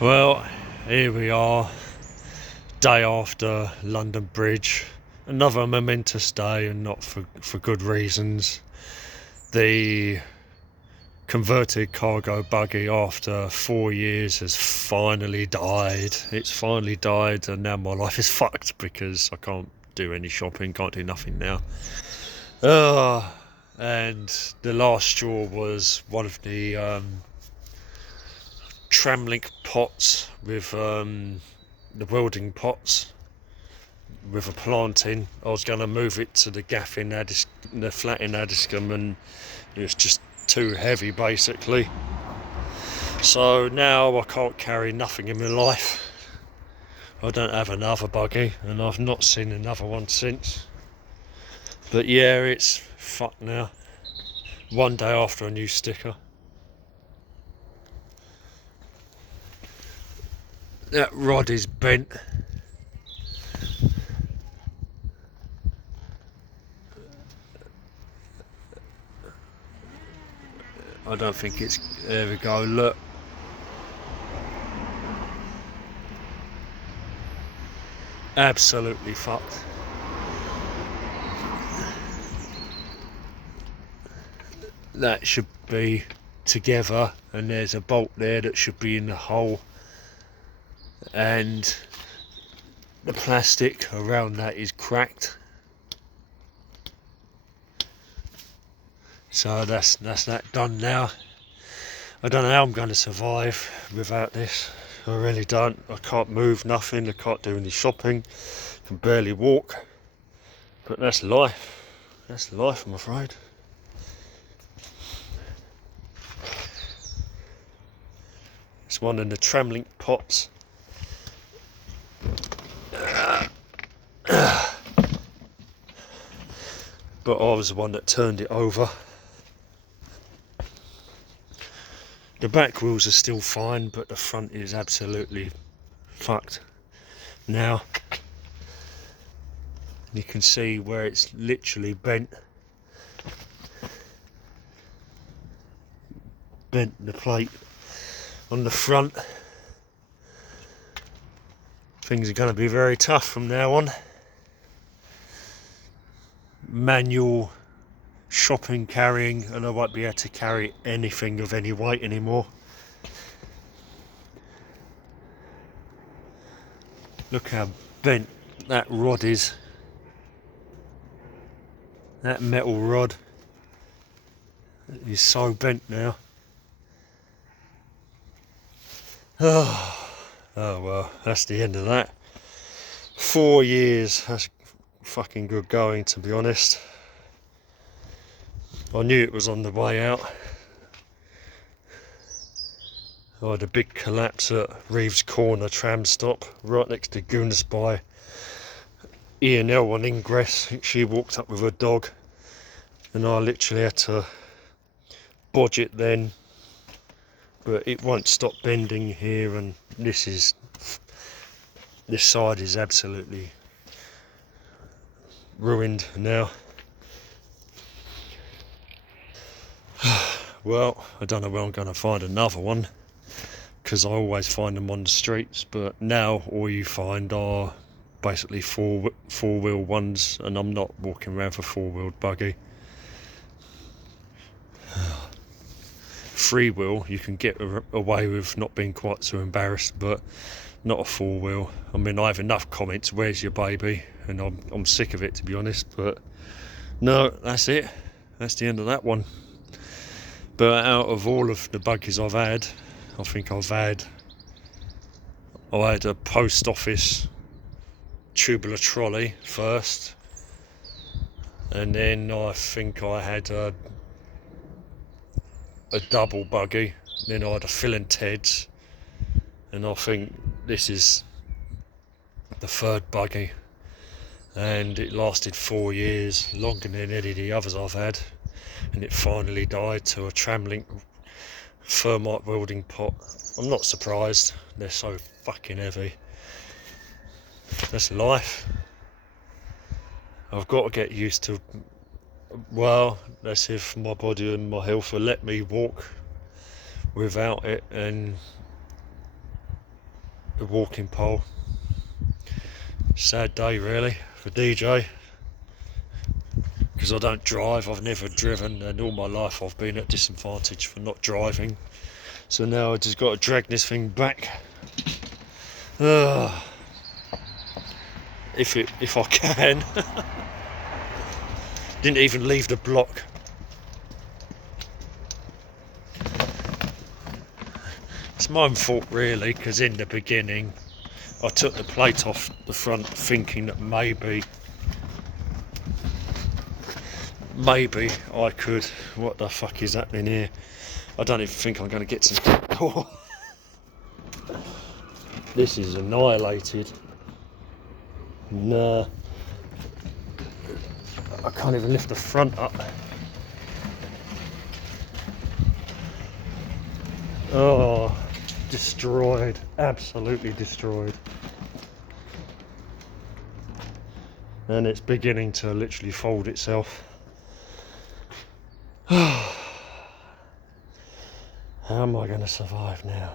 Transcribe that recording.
Well, here we are, day after London Bridge. Another momentous day, and not for good reasons. The converted cargo buggy, after 4 years, has finally died. It's finally died, and now my life is fucked because I can't do any shopping, can't do nothing now. And the last straw was one of the Tramlink pots with the welding pots with a plant in. I was going to move it to the gaff in the flat in Addiscombe, and it was just too heavy basically. So now I can't carry nothing in my life. I don't have another buggy, and I've not seen another one since. But yeah, it's fucked now. One day after a new sticker. That rod is bent. I don't think it's... There we go, look. Absolutely fucked. That should be together, and there's a bolt there that should be in the hole, and the plastic around that is cracked. So that's that done now. I don't know how I'm going to survive without this. I really don't. I can't move nothing. I can't do any shopping. I can barely walk. But that's life. That's life, I'm afraid. It's one of the Tramlink pots. But I was the one that turned it over. The back wheels are still fine, but the front is absolutely fucked now. You can see where it's literally bent the plate on the front. Things are going to be very tough from now on. Manual shopping, carrying, and I won't be able to carry anything of any weight anymore. Look how bent that rod is. That metal rod is so bent now. Oh well, that's the end of that. 4 years, that's fucking good going, to be honest. I knew it was on the way out. I had a big collapse at Reeves Corner tram stop, right next to Goonus by E&L on Ingress. She walked up with her dog, and I literally had to bodge it then. But it won't stop bending here, and this side is absolutely ruined now. Well, I don't know where I'm going to find another one, because I always find them on the streets, but now all you find are basically four-wheel ones, and I'm not walking around for four-wheeled buggy. Three-wheel you can get away with not being quite so embarrassed, but not a four-wheel. I mean, I have enough comments, where's your baby, and I'm sick of it, to be honest. But no, that's it, that's the end of that one. But out of all of the buggies I've had, I think I had a post office tubular trolley first, and then I think I had a double buggy, then I had a Phil and Ted's, and I think this is the third buggy, and it lasted 4 years, longer than any of the others I've had, and it finally died to a Tramlink Thermite welding pot. I'm not surprised, they're so fucking heavy. That's life. I've got to get used to, well, that's if my body and my health will let me walk without it, and the walking pole. Sad day really for DJ, because I don't drive. I've never driven, and all my life I've been at disadvantage for not driving. So now I just got to drag this thing back. If I can. Didn't even leave the block. It's my own fault really, because in the beginning I took the plate off the front thinking that maybe I could. What the fuck is happening here? I don't even think I'm going to get some. This is annihilated. Nah, I can't even lift the front up. Oh, destroyed, absolutely destroyed. And it's beginning to literally fold itself. How am I going to survive now?